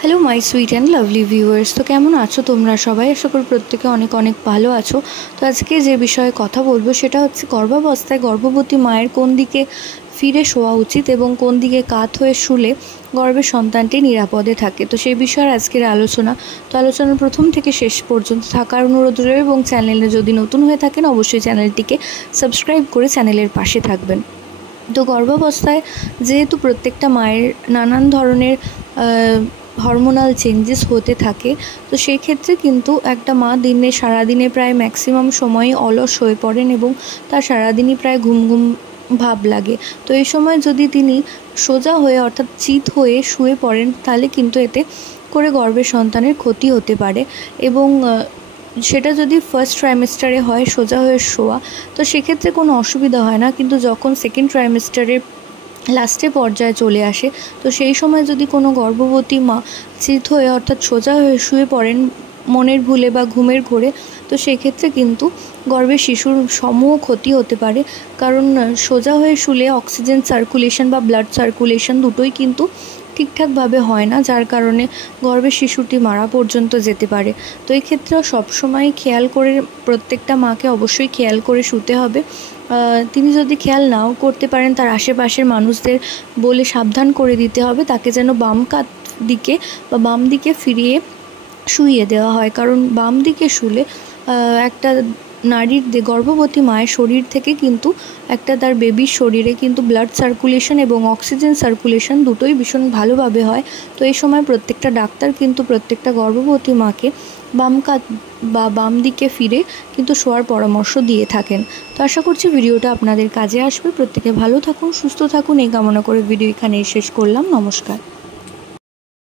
Hello my sweet and lovely viewers. তো কেমন আছো তোমরা সবাই? আশা করি প্রত্যেকে অনেক অনেক ভালো আছো। তো আজকে যে বিষয়ে কথা বলবো সেটা হচ্ছে গর্ভাবস্থায় গর্ভবতী মায়ের কোন দিকে ফিরে শোয়া উচিত এবং কোন দিকে কাত হয়ে শুলে গর্ভের সন্তানটি নিরাপদে থাকে। তো সেই বিষয়ে আজকের আলোচনা। তো আলোচনার প্রথম থেকে শেষ পর্যন্ত থাকার অনুরোধ রইল এবং চ্যানেলে যদি নতুন হয়ে থাকেন অবশ্যই চ্যানেলটিকে সাবস্ক্রাইব করে চ্যানেলের পাশে থাকবেন। তো গর্ভাবস্থায় যেহেতু প্রত্যেকটা মায়ের নানান ধরনের হরমোনাল চেঞ্জেস হতে থাকে, তো সেই ক্ষেত্রে কিন্তু একটা মা সারাদিনে প্রায় ম্যাক্সিমাম সময়ই অলস হয়ে পড়েন এবং তার সারাদিনই প্রায় ঘুম ঘুম ভাব লাগে। তো এই সময় যদি তিনি সোজা হয়ে অর্থাৎ চিত হয়ে শুয়ে পড়েন তাহলে কিন্তু এতে করে গর্ভের সন্তানের ক্ষতি হতে পারে এবং সেটা যদি ফার্স্ট ট্রাইমেস্টারে হয় সোজা হয়ে শোয়া, তো সেক্ষেত্রে কোনো অসুবিধা হয় না। কিন্তু যখন সেকেন্ড ট্রাইমেস্টারের লাস্টে পর্যায়ে চলে আসে, তো সেই সময় যদি কোনো গর্ভবতী মা চিত হয়ে অর্থাৎ সোজা হয়ে শুয়ে পড়েন মনের ভুলে বা ঘুমের ঘোরে, তো সেক্ষেত্রে কিন্তু গর্ভের শিশুর সমূহ ক্ষতি হতে পারে। কারণ সোজা হয়ে শুলে অক্সিজেন সার্কুলেশন বা ব্লাড সার্কুলেশন দুটোই কিন্তু ঠিকঠাকভাবে হয় না, যার কারণে গর্ভের শিশুটি মারা পর্যন্ত যেতে পারে। তো এই ক্ষেত্রে সবসময় খেয়াল করে প্রত্যেকটা মাকে অবশ্যই খেয়াল করে শুতে হবে। তিনি যদি খেয়াল নাও করতে পারেন তার আশেপাশের মানুষদের বলে সাবধান করে দিতে হবে তাকে যেন বাম কাত দিকে বা বাম দিকে ফিরিয়ে শুইয়ে দেওয়া হয়। কারণ বাম দিকে শুলে একটা নারীর গর্ভবতী মায়ের শরীর থেকে কিন্তু তার বেবির শরীরে কিন্তু ব্লাড সার্কুলেশন এবং অক্সিজেন সার্কুলেশন দুটোই ভীষণ ভালোভাবে হয়। তো এই সময় প্রত্যেকটা ডাক্তার কিন্তু প্রত্যেকটা গর্ভবতী মাকে বাম কাত বা বাম দিকে ফিরে কিন্তু শোয়ার পরামর্শ দিয়ে থাকেন। তো আশা করছি ভিডিওটা আপনাদের কাজে আসবে। প্রত্যেকে ভালো থাকুন, সুস্থ থাকুন এই কামনা করে ভিডিও এখানেই শেষ করলাম। নমস্কার।